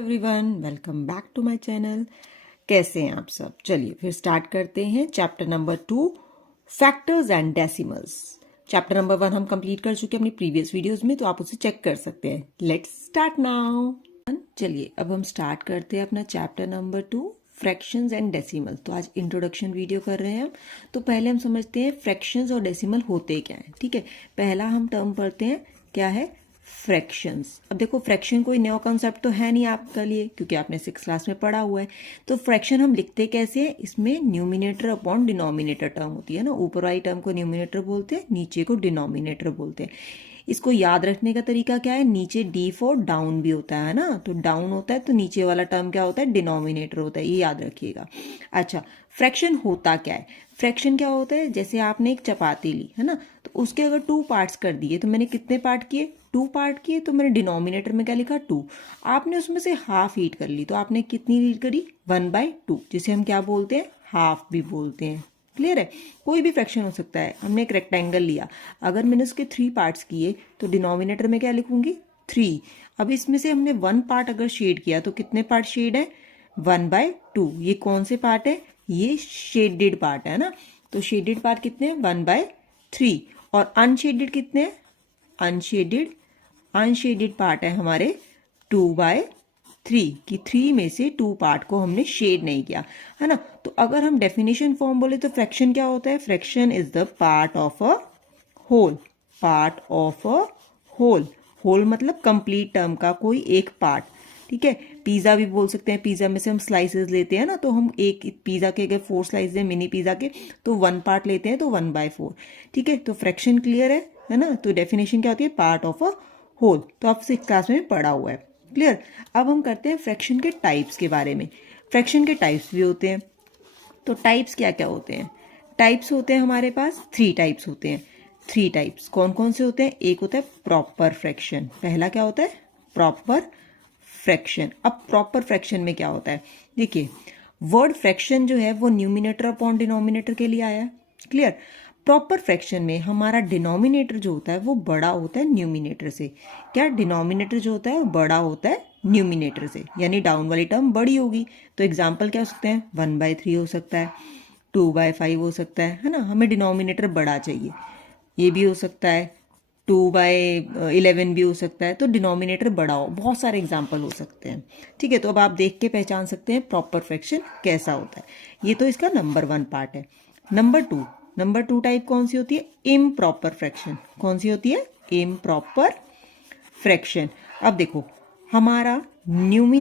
Everyone, welcome back to my channel. कैसे हैं आप सब? चलिए फिर स्टार्ट करते हैं chapter number 2, factors and decimals. Chapter number 1 हम कंप्लीट कर चुके हैं अपनी प्रीवियस वीडियोस में, तो आप उसे चेक कर सकते हैं। Let's start now. चलिए अब हम स्टार्ट करते हैं अपना chapter number 2, fractions and decimal. तो आज इंट्रोडक्शन वीडियो कर रहे हैं हम। तो पहले हम समझते हैं फ्रैक्शंस और डेसिमल होते क्या हैं। ठीक है, पहला हम टर्म पढ़ते हैं, क्या है? फ्रैक्शंस। अब देखो, फ्रैक्शन कोई नया कॉन्सेप्ट तो है नहीं आपके लिए, क्योंकि आपने 6th क्लास में पढ़ा हुआ है। तो फ्रैक्शन हम लिखते कैसे हैं? इसमें न्यूमिनेटर अपॉन डिनोमिनेटर टर्म होती है ना। ऊपर वाली टर्म को न्यूमिनेटर बोलते हैं, नीचे को डिनोमिनेटर बोलते हैं। इसको याद रखने का तरीका क्या है? नीचे डी फॉर डाउन भी होता है ना, तो डाउन होता है तो नीचे वाला टर्म क्या होता है? डिनोमिनेटर होता है, ये याद रखिएगा। अच्छा, फ्रैक्शन होता क्या है? फ्रैक्शन क्या होता है? जैसे आपने एक चपाती ली है ना, तो उसके अगर 2 पार्ट्स कर दिए, तो मैंने कितने पार्ट किए? 2 पार्ट किए, तो मैंने डिनोमिनेटर में क्या लिखा? 2। आपने उसमें से हाफ ईट कर ली, तो आपने कितनी ईट करी? 1/2, जिसे हम क्या बोलते हैं? हाफ भी बोलते हैं। क्लियर है? कोई भी फ्रैक्शन हो सकता है। हमने एक रेक्टेंगल लिया, अगर मैंने उसके 3 पार्ट्स किए, तो डिनोमिनेटर में क्या लिखूंगी? 3। अब इसमें से हमने 1 पार्ट अगर शेड किया, तो कितने पार्ट शेड है? 1/2। ये कौन से पार्ट है? ये शेडेड पार्ट है ना। तो शेडेड पार्ट कितने हैं? 1/3। और अनशेडेड कितने हैं? अनशेडेड पार्ट है हमारे 2/3, कि 3 में से 2 पार्ट को हमने शेड नहीं किया है ना। तो अगर हम डेफिनेशन फॉर्म बोले तो फ्रैक्शन क्या होता है? Fraction is the part of a whole. Part of a whole. Whole मतलब कंप्लीट टर्म का कोई एक पार्ट। ठीक है, पिज़्ज़ा भी बोल सकते हैं। पिज़्ज़ा में से हम स्लाइसेस लेते हैं ना, तो हम एक पिज़्ज़ा के अगर 4 स्लाइस हैं मिनी पिज़्ज़ा के, तो 1 पार्ट लेते हैं, तो 1/4। ठीक है, तो फ्रैक्शन क्लियर है ना। तो डेफिनेशन क्या होती है? Part of a whole. तो आप 6th क्लास में पढ़ा हुआ है। क्लियर? अब हम करते हैं फ्रैक्शन के टाइप्स के बारे में। फ्रैक्शन के टाइप्स भी होते हैं, तो टाइप्स क्या क्या होते हैं? टाइप्स होते हैं हमारे पास 3 टाइप्स होते हैं। 3 टाइप्स कौन कौन से होते हैं? एक होता है प्रॉपर फ्रैक्शन। पहला क्या होता है? Proper fraction. अब प्रॉपर फ्रैक्शन में क्या होता है? देखिए, वर्ड फ्रैक्शन जो है वो न्यूमिनेटर अपॉन डिनोमिनेटर के लिए आया है। क्लियर? प्रॉपर फ्रैक्शन में हमारा डिनोमिनेटर जो होता है वो बड़ा होता है न्यूमिनेटर से। क्या? डिनोमिनेटर जो होता है वो बड़ा होता है न्यूमिनेटर से, यानी डाउन वाली टर्म बड़ी होगी। तो एग्जाम्पल क्या हो सकते हैं? 1/3 हो सकता है, 2/5 हो सकता है ना। हमें डिनोमिनेटर बड़ा चाहिए। ये भी हो सकता है, 2/11 भी हो सकता है। तो डिनोमिनेटर बड़ा हो, बहुत सारे एग्जाम्पल हो सकते हैं। ठीक है, तो अब आप देख के पहचान सकते हैं प्रॉपर फ्रैक्शन कैसा होता है। ये तो इसका नंबर 1 पार्ट है। नंबर 2 टाइप कौन सी होती है? Improper fraction. कौन सी होती है? Improper fraction. अब देखो, हमारा न्यूमिनेटर